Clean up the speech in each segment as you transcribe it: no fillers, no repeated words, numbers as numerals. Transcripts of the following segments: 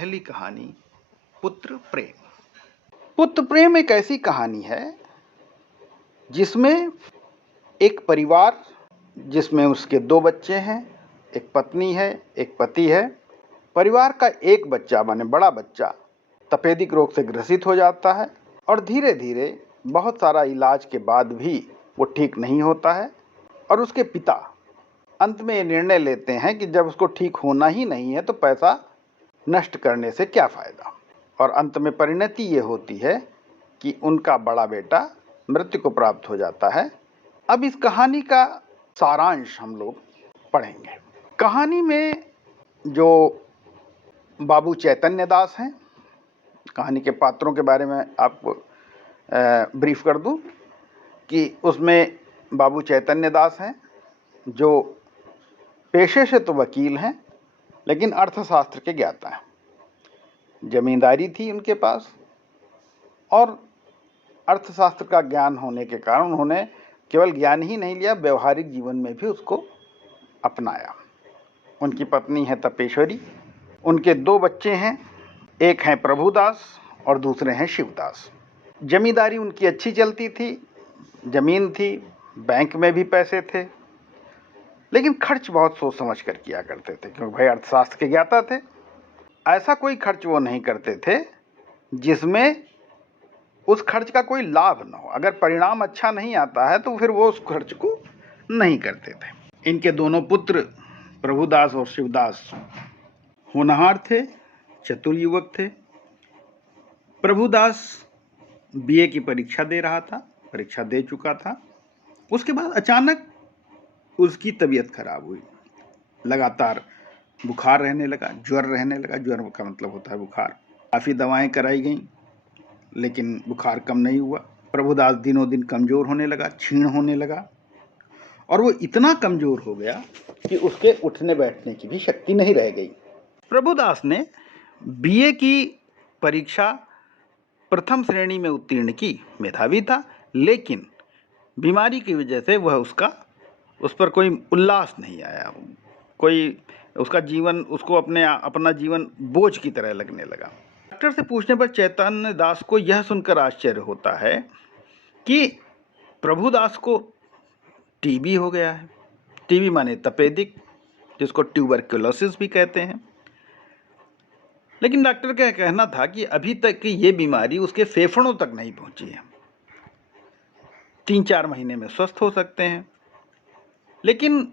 पहली कहानी पुत्र प्रेम। पुत्र प्रेम एक ऐसी कहानी है जिसमें एक परिवार जिसमें उसके दो बच्चे हैं, एक पत्नी है, एक पति है। परिवार का एक बच्चा माने बड़ा बच्चा तपेदिक रोग से ग्रसित हो जाता है और धीरे धीरे बहुत सारा इलाज के बाद भी वो ठीक नहीं होता है और उसके पिता अंत में ये निर्णय लेते हैं कि जब उसको ठीक होना ही नहीं है तो पैसा नष्ट करने से क्या फ़ायदा। और अंत में परिणति ये होती है कि उनका बड़ा बेटा मृत्यु को प्राप्त हो जाता है। अब इस कहानी का सारांश हम लोग पढ़ेंगे। कहानी में जो बाबू चैतन्य दास हैं, कहानी के पात्रों के बारे में आपको ब्रीफ कर दूं कि उसमें बाबू चैतन्य दास हैं जो पेशे से तो वकील हैं लेकिन अर्थशास्त्र के ज्ञाता हैं। जमींदारी थी उनके पास और अर्थशास्त्र का ज्ञान होने के कारण उन्होंने केवल ज्ञान ही नहीं लिया, व्यवहारिक जीवन में भी उसको अपनाया। उनकी पत्नी है तपेश्वरी, उनके दो बच्चे हैं, एक हैं प्रभुदास और दूसरे हैं शिवदास। जमींदारी उनकी अच्छी चलती थी, जमीन थी, बैंक में भी पैसे थे, लेकिन खर्च बहुत सोच समझ कर किया करते थे क्योंकि भाई अर्थशास्त्र के ज्ञाता थे। ऐसा कोई खर्च वो नहीं करते थे जिसमें उस खर्च का कोई लाभ न हो। अगर परिणाम अच्छा नहीं आता है तो फिर वो उस खर्च को नहीं करते थे। इनके दोनों पुत्र प्रभुदास और शिवदास होनहार थे, चतुर युवक थे। प्रभुदास बीए की परीक्षा दे रहा था, परीक्षा दे चुका था। उसके बाद अचानक उसकी तबीयत खराब हुई, लगातार बुखार रहने लगा, ज्वर रहने लगा। ज्वर का मतलब होता है बुखार। काफ़ी दवाएं कराई गईं लेकिन बुखार कम नहीं हुआ। प्रभुदास दिनों दिन कमज़ोर होने लगा, क्षीण होने लगा और वो इतना कमज़ोर हो गया कि उसके उठने बैठने की भी शक्ति नहीं रह गई। प्रभुदास ने बीए की परीक्षा प्रथम श्रेणी में उत्तीर्ण की, मेधावी था, लेकिन बीमारी की वजह से वह उस पर कोई उल्लास नहीं आया। कोई उसका जीवन उसको अपना जीवन बोझ की तरह लगने लगा। डॉक्टर से पूछने पर चैतन्य दास को यह सुनकर आश्चर्य होता है कि प्रभुदास को टीबी हो गया है। टीबी माने तपेदिक, जिसको ट्यूबरक्लोसिस भी कहते हैं। लेकिन डॉक्टर का कहना था कि अभी तक की ये बीमारी उसके फेफड़ों तक नहीं पहुंची है, 3-4 महीने में स्वस्थ हो सकते हैं, लेकिन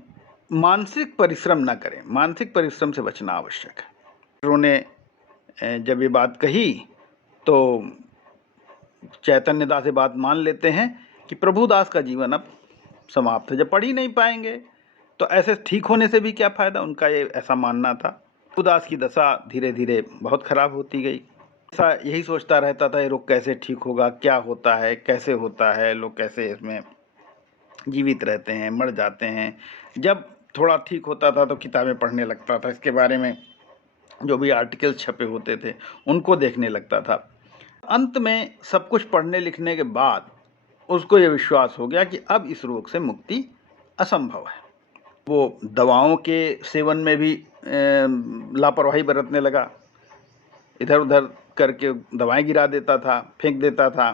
मानसिक परिश्रम न करें। मानसिक परिश्रम से बचना आवश्यक है। डॉक्टरों ने जब ये बात कही तो चैतन्य दास ये बात मान लेते हैं कि प्रभुदास का जीवन अब समाप्त है। जब पढ़ ही नहीं पाएंगे तो ऐसे ठीक होने से भी क्या फ़ायदा, उनका ये ऐसा मानना था। प्रभुदास की दशा धीरे धीरे बहुत ख़राब होती गई। ऐसा यही सोचता रहता था ये रोग कैसे ठीक होगा, क्या होता है, कैसे होता है, लोग कैसे इसमें जीवित रहते हैं, मर जाते हैं। जब थोड़ा ठीक होता था तो किताबें पढ़ने लगता था, इसके बारे में जो भी आर्टिकल्स छपे होते थे उनको देखने लगता था। अंत में सब कुछ पढ़ने लिखने के बाद उसको ये विश्वास हो गया कि अब इस रोग से मुक्ति असंभव है। वो दवाओं के सेवन में भी लापरवाही बरतने लगा, इधर उधर करके दवाएं गिरा देता था, फेंक देता था।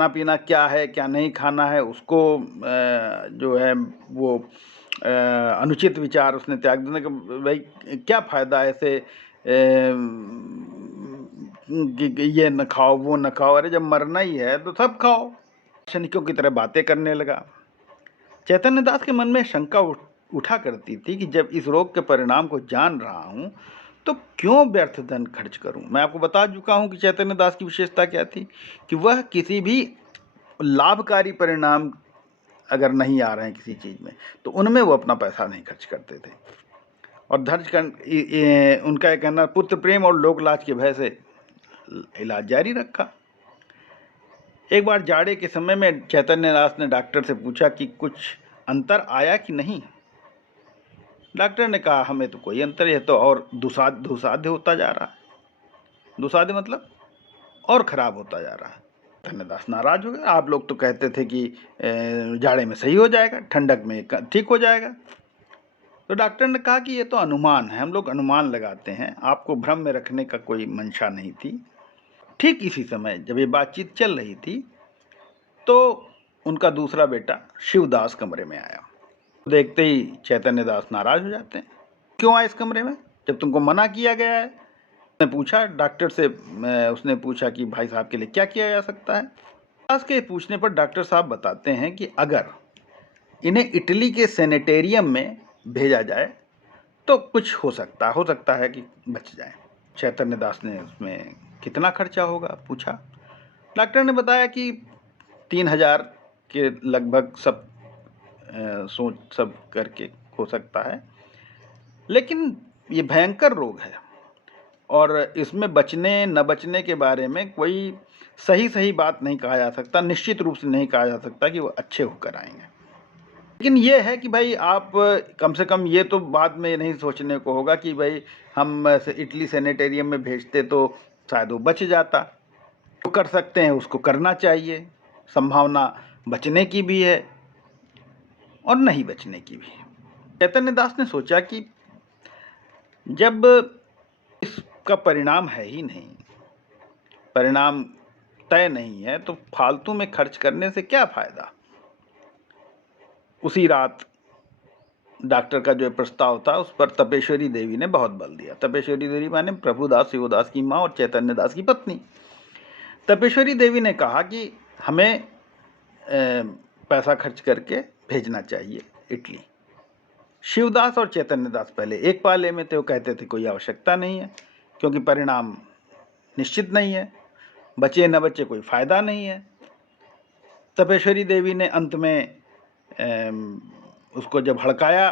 खाना पीना क्या है क्या नहीं खाना है उसको जो है वो अनुचित विचार उसने त्याग देने का। भाई क्या फ़ायदा ऐसे ये न खाओ वो न खाओ, अरे जब मरना ही है तो सब खाओ। दार्शनिकों की तरह बातें करने लगा। चैतन्य दास के मन में शंका उठा करती थी कि जब इस रोग के परिणाम को जान रहा हूँ तो क्यों व्यर्थ धन खर्च करूं। मैं आपको बता चुका हूं कि चैतन्य दास की विशेषता क्या थी कि वह किसी भी लाभकारी परिणाम अगर नहीं आ रहे हैं किसी चीज़ में तो उनमें वो अपना पैसा नहीं खर्च करते थे और उनका यह कहना पुत्र प्रेम और लोक लाज के भय से इलाज जारी रखा। एक बार जाड़े के समय में चैतन्य दास ने डॉक्टर से पूछा कि कुछ अंतर आया कि नहीं। डॉक्टर ने कहा हमें तो कोई अंतर, है तो और दुसाध्य होता जा रहा है। दुसाध्य मतलब और ख़राब होता जा रहा है। चैतन्य दास नाराज हो गया। आप लोग तो कहते थे कि जाड़े में सही हो जाएगा, ठंडक में ठीक हो जाएगा। तो डॉक्टर ने कहा कि ये तो अनुमान है, हम लोग अनुमान लगाते हैं, आपको भ्रम में रखने का कोई मंशा नहीं थी। ठीक इसी समय जब ये बातचीत चल रही थी तो उनका दूसरा बेटा शिवदास कमरे में आया। देखते ही चैतन्य दास नाराज हो जाते हैं, क्यों आए इस कमरे में जब तुमको मना किया गया है? उसने पूछा डॉक्टर से, उसने पूछा कि भाई साहब के लिए क्या किया जा सकता है। दास के पूछने पर डॉक्टर साहब बताते हैं कि अगर इन्हें इटली के सैनिटेरियम में भेजा जाए तो कुछ हो सकता है कि बच जाए। चैतन्य दास ने उसमें कितना खर्चा होगा पूछा। डॉक्टर ने बताया कि 3,000 के लगभग सब सोच सब करके हो सकता है, लेकिन ये भयंकर रोग है और इसमें बचने न बचने के बारे में कोई सही बात नहीं कहा जा सकता, निश्चित रूप से नहीं कहा जा सकता कि वो अच्छे होकर आएंगे। लेकिन ये है कि भाई आप कम से कम ये तो बाद में नहीं सोचने को होगा कि भाई हम इटली सैनिटेरियम में भेजते तो शायद वो बच जाता। जो कर सकते हैं उसको करना चाहिए, संभावना बचने की भी है और नहीं बचने की भी है। चैतन्य दास ने सोचा कि जब इसका परिणाम है ही नहीं, परिणाम तय नहीं है, तो फालतू में खर्च करने से क्या फायदा। उसी रात डॉक्टर का जो प्रस्ताव था उस पर तपेश्वरी देवी ने बहुत बल दिया। तपेश्वरी देवी माने प्रभुदास शिवदास की माँ और चैतन्य दास की पत्नी। तपेश्वरी देवी ने कहा कि हमें पैसा खर्च करके भेजना चाहिए इटली। शिवदास और चैतन्य दास पहले एक पाले में थे, वो कहते थे कोई आवश्यकता नहीं है क्योंकि परिणाम निश्चित नहीं है, बचे न बचे कोई फायदा नहीं है। तपेश्वरी देवी ने अंत में उसको जब हड़काया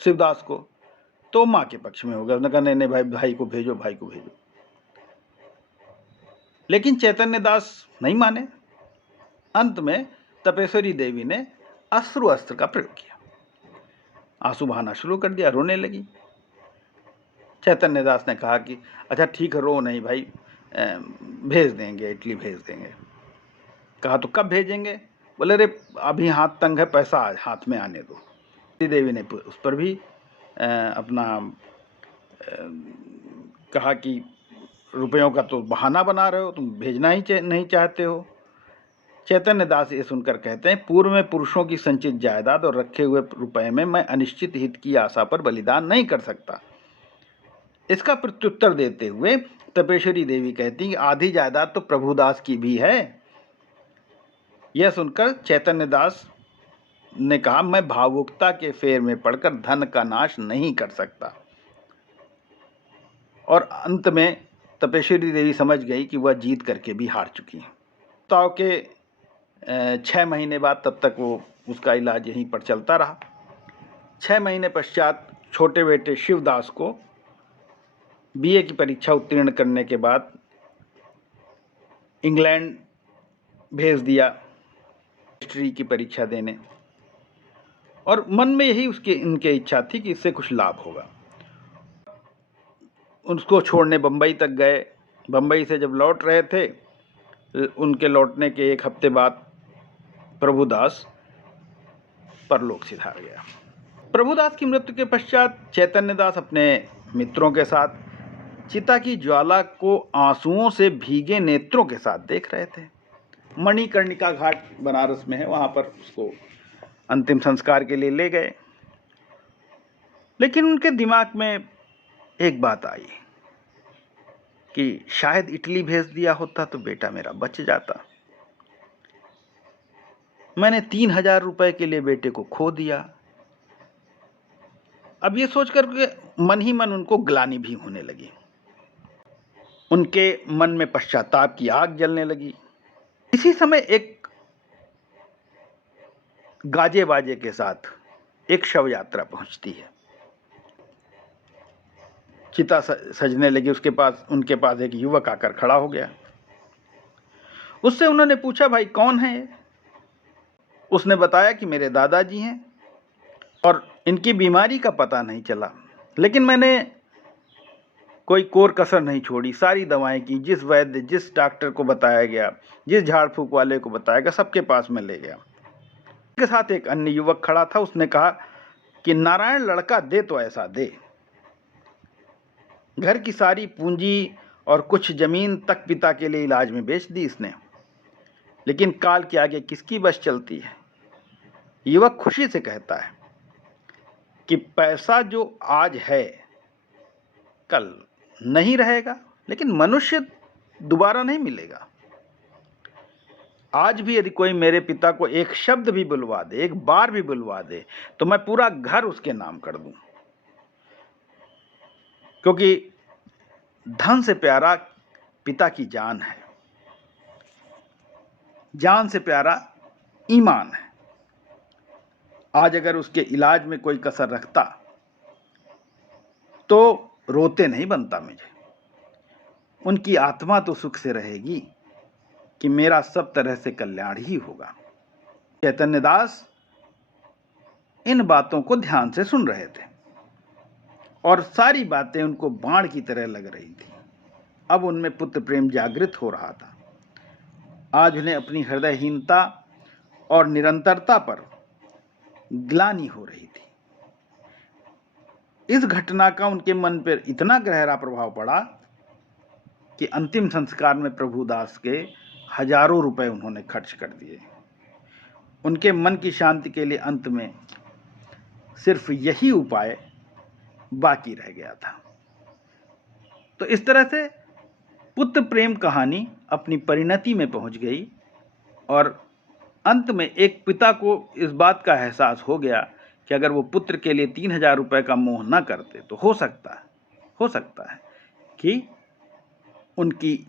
शिवदास को तो माँ के पक्ष में हो गया। उसने कहा नहीं भाई को भेजो। लेकिन चैतन्य दास नहीं माने। अंत में तपेश्वरी देवी ने अश्रु अस्त्र का प्रयोग किया, आंसू बहाना शुरू कर दिया, रोने लगी। चैतन्य दास ने कहा कि अच्छा ठीक है, रो नहीं भाई, भेज देंगे, इटली भेज देंगे। कहा तो कब भेजेंगे? बोले अरे अभी हाथ तंग है, पैसा हाथ में आने दो। देवी ने उस पर भी अपना कहा कि रुपयों का तो बहाना बना रहे हो, तुम भेजना ही नहीं चाहते हो। चैतन्य दास ये सुनकर कहते हैं, पूर्व में पुरुषों की संचित जायदाद और रखे हुए रुपए में मैं अनिश्चित हित की आशा पर बलिदान नहीं कर सकता। इसका प्रत्युत्तर देते हुए तपेश्वरी देवी कहती कि आधी जायदाद तो प्रभुदास की भी है। यह सुनकर चैतन्य दास ने कहा, मैं भावुकता के फेर में पड़कर धन का नाश नहीं कर सकता। और अंत में तपेश्वरी देवी समझ गई कि वह जीत करके भी हार चुकी है। ताव के 6 महीने बाद, तब तक वो उसका इलाज यहीं पर चलता रहा। 6 महीने पश्चात छोटे बेटे शिवदास को बीए की परीक्षा उत्तीर्ण करने के बाद इंग्लैंड भेज दिया हिस्ट्री की परीक्षा देने, और मन में यही इनके इच्छा थी कि इससे कुछ लाभ होगा। उसको छोड़ने बम्बई तक गए। बम्बई से जब लौट रहे थे, उनके लौटने के 1 हफ्ते बाद प्रभुदास परलोक सिधार गया। प्रभुदास की मृत्यु के पश्चात चैतन्य दास अपने मित्रों के साथ चिता की ज्वाला को आंसुओं से भीगे नेत्रों के साथ देख रहे थे। मणिकर्णिका घाट बनारस में है, वहां पर उसको अंतिम संस्कार के लिए ले गए। लेकिन उनके दिमाग में एक बात आई कि शायद इटली भेज दिया होता तो बेटा मेरा बच जाता। मैंने 3,000 रुपए के लिए बेटे को खो दिया। अब ये सोचकर के मन ही मन उनको ग्लानि भी होने लगी। उनके मन में पश्चाताप की आग जलने लगी। इसी समय एक गाजे बाजे के साथ एक शव यात्रा पहुंचती है। चिता सजने लगी, उनके पास एक युवक आकर खड़ा हो गया। उससे उन्होंने पूछा, भाई कौन है ये? उसने बताया कि मेरे दादाजी हैं और इनकी बीमारी का पता नहीं चला, लेकिन मैंने कोई कोर कसर नहीं छोड़ी, सारी दवाएं की, जिस वैद्य जिस डॉक्टर को बताया गया, जिस झाड़ फूक वाले को बताया गया, सबके पास में ले गया। उसके साथ एक अन्य युवक खड़ा था। उसने कहा, कि नारायण लड़का दे तो ऐसा दे। घर की सारी पूंजी और कुछ जमीन तक पिता के लिए इलाज में बेच दी इसने, लेकिन काल के आगे किसकी बस चलती है। युवक खुशी से कहता है कि पैसा जो आज है कल नहीं रहेगा, लेकिन मनुष्य दोबारा नहीं मिलेगा। आज भी यदि कोई मेरे पिता को एक शब्द भी बुलवा दे, एक बार भी बुलवा दे, तो मैं पूरा घर उसके नाम कर दूं, क्योंकि धन से प्यारा पिता की जान है, जान से प्यारा ईमान है। आज अगर उसके इलाज में कोई कसर रखता तो रोते नहीं बनता मुझे। उनकी आत्मा तो सुख से रहेगी कि मेरा सब तरह से कल्याण ही होगा। चैतन्य दास इन बातों को ध्यान से सुन रहे थे और सारी बातें उनको बाण की तरह लग रही थी। अब उनमें पुत्र प्रेम जागृत हो रहा था। आज उन्हें अपनी हृदयहीनता और निरंतरता पर ग्लानि हो रही थी। इस घटना का उनके मन पर इतना गहरा प्रभाव पड़ा कि अंतिम संस्कार में प्रभुदास के हजारों रुपए उन्होंने खर्च कर दिए। उनके मन की शांति के लिए अंत में सिर्फ यही उपाय बाकी रह गया था। तो इस तरह से पुत्र प्रेम कहानी अपनी परिणति में पहुंच गई और अंत में एक पिता को इस बात का एहसास हो गया कि अगर वो पुत्र के लिए 3000 रुपए का मोह न करते तो हो सकता है कि उनकी